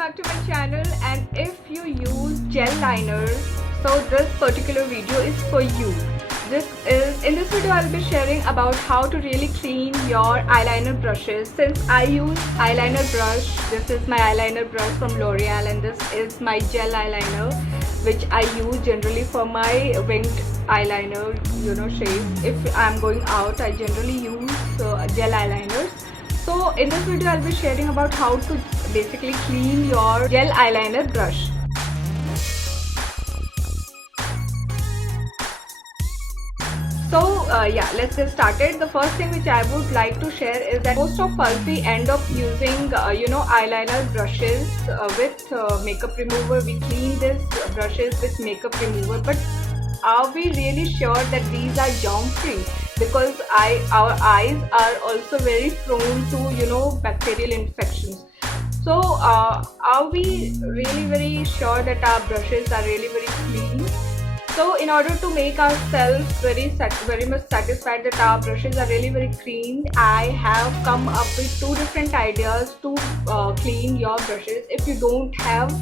back to my channel. And if you use gel liners, so this particular video is for you. In this video I'll be sharing about how to really clean your eyeliner brushes. Since I use eyeliner brush, this is my eyeliner brush from L'Oreal, and this is my gel eyeliner which I use generally for my winged eyeliner shape. If I'm going out, I generally use gel eyeliners. So in this video I'll be sharing about how to basically clean your gel eyeliner brush. So yeah, let's get started. The first thing which I would like to share is that most of us we end up using eyeliner brushes with makeup remover. We clean these brushes with makeup remover, but are we really sure that these are germ free? Because our eyes are also very prone to bacterial infections. So are we really very sure that our brushes are really very clean? So in order to make ourselves very much satisfied that our brushes are really very clean, I have come up with two different ideas to clean your brushes. If you don't have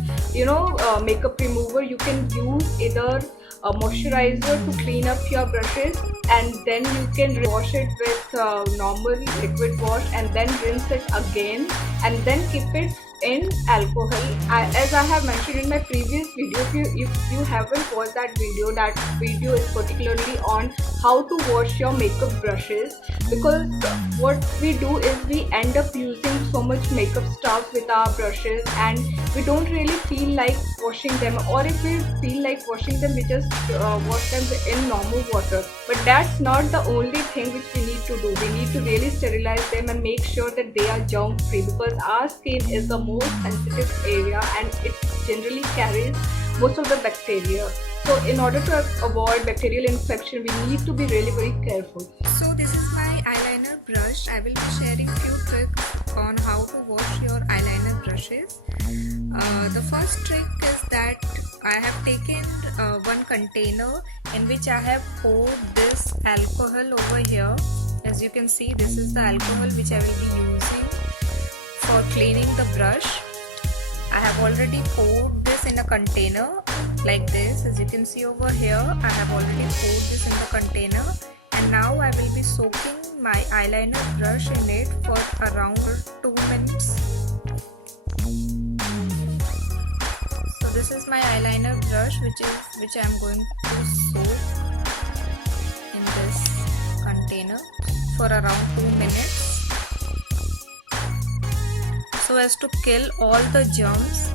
makeup remover, you can use either a moisturizer to clean up your brushes, and then you can wash it with normal liquid wash, and then rinse it again, and then keep it in alcohol. As I have mentioned in my previous video, if you haven't watched that video is particularly on how to wash your makeup brushes, because what we do is we end up using so much makeup stuff with our brushes and we don't really feel like washing them, or if we feel like washing them, we just wash them in normal water. But that's not the only thing which we need to do. We need to really sterilize them and make sure that they are germ free, because our skin is the most sensitive area and it generally carries most of the bacteria. So in order to avoid bacterial infection, we need to be really very careful. So this is my eyeliner brush. I will be sharing few tricks on how to wash your eyeliner brushes. The first trick is that I have taken one container in which I have poured this alcohol over here. As you can see, this is the alcohol which I will be using for cleaning the brush. I have already poured this in a container like this. As you can see over here, I have already poured this in the container, and now I will be soaking my eyeliner brush in it for around 2 minutes. So this is my eyeliner brush which I am going to soak in this container for around 2 minutes, so as to kill all the germs.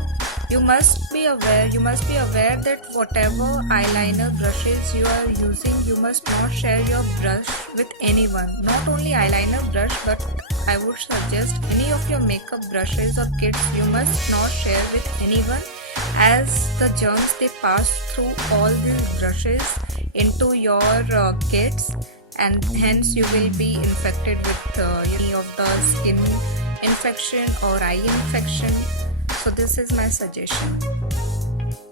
You must be aware that whatever eyeliner brushes you are using, you must not share your brush with anyone. Not only eyeliner brush, but I would suggest any of your makeup brushes or kits you must not share with anyone, as the germs, they pass through all these brushes into your kits, and hence you will be infected with any of the skin infection or eye infection. So this is my suggestion.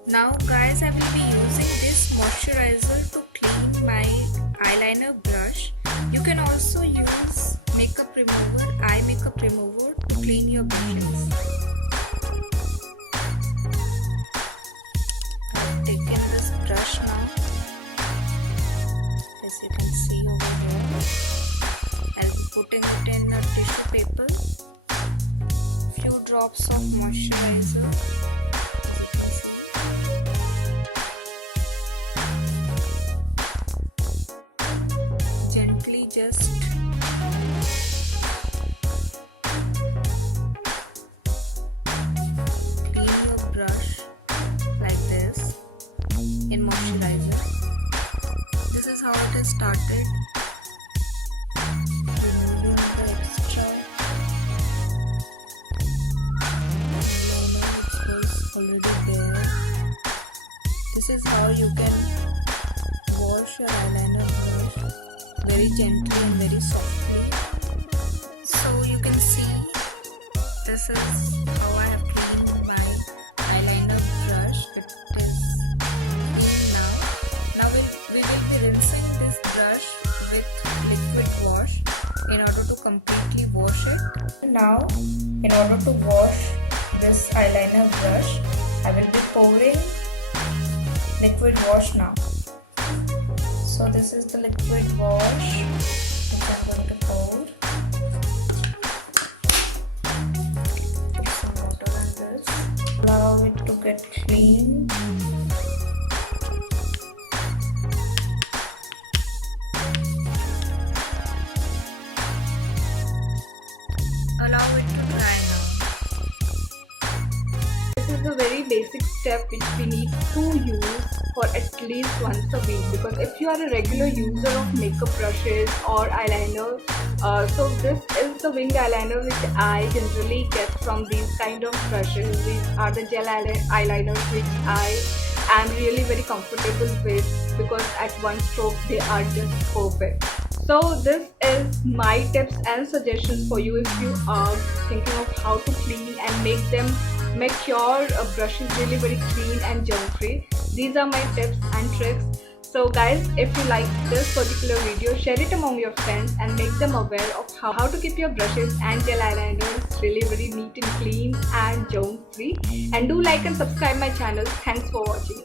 Now guys, I will be using this moisturizer to clean my eyeliner brush. You can also use makeup remover, eye makeup remover, to clean your brushes. I've taken this brush now, as you can see over here. I'll be putting it in a tissue paper. Few drops of moisturizer, as you can see. Gently just clean your brush like this in moisturizer. This is how it is started. Removing the extra already there. This is how you can wash your eyeliner brush very gently and very softly. So you can see, this is how I have cleaned my eyeliner brush. It is clean now. Now we will be rinsing this brush with liquid wash in order to completely wash it. Now in order to wash this this eyeliner brush. I will be pouring liquid wash now. So this is the liquid wash which I'm going to pour. Put some water on this. Allow it to get clean. Allow it to dry now. This is a very basic step which we need to use for at least once a week, because if you are a regular user of makeup brushes or eyeliner, so this is the winged eyeliner which I generally get from these kind of brushes. These are the gel eyeliners which I am really very comfortable with, because at one stroke they are just perfect. So this is my tips and suggestions for you if you are thinking of how to clean and make your brushes really very clean and germ free. These are my tips and tricks. So guys, if you like this particular video, share it among your friends and make them aware of how to keep your brushes and gel eyeliners really very neat and clean and germ free. And do like and subscribe my channel. Thanks for watching.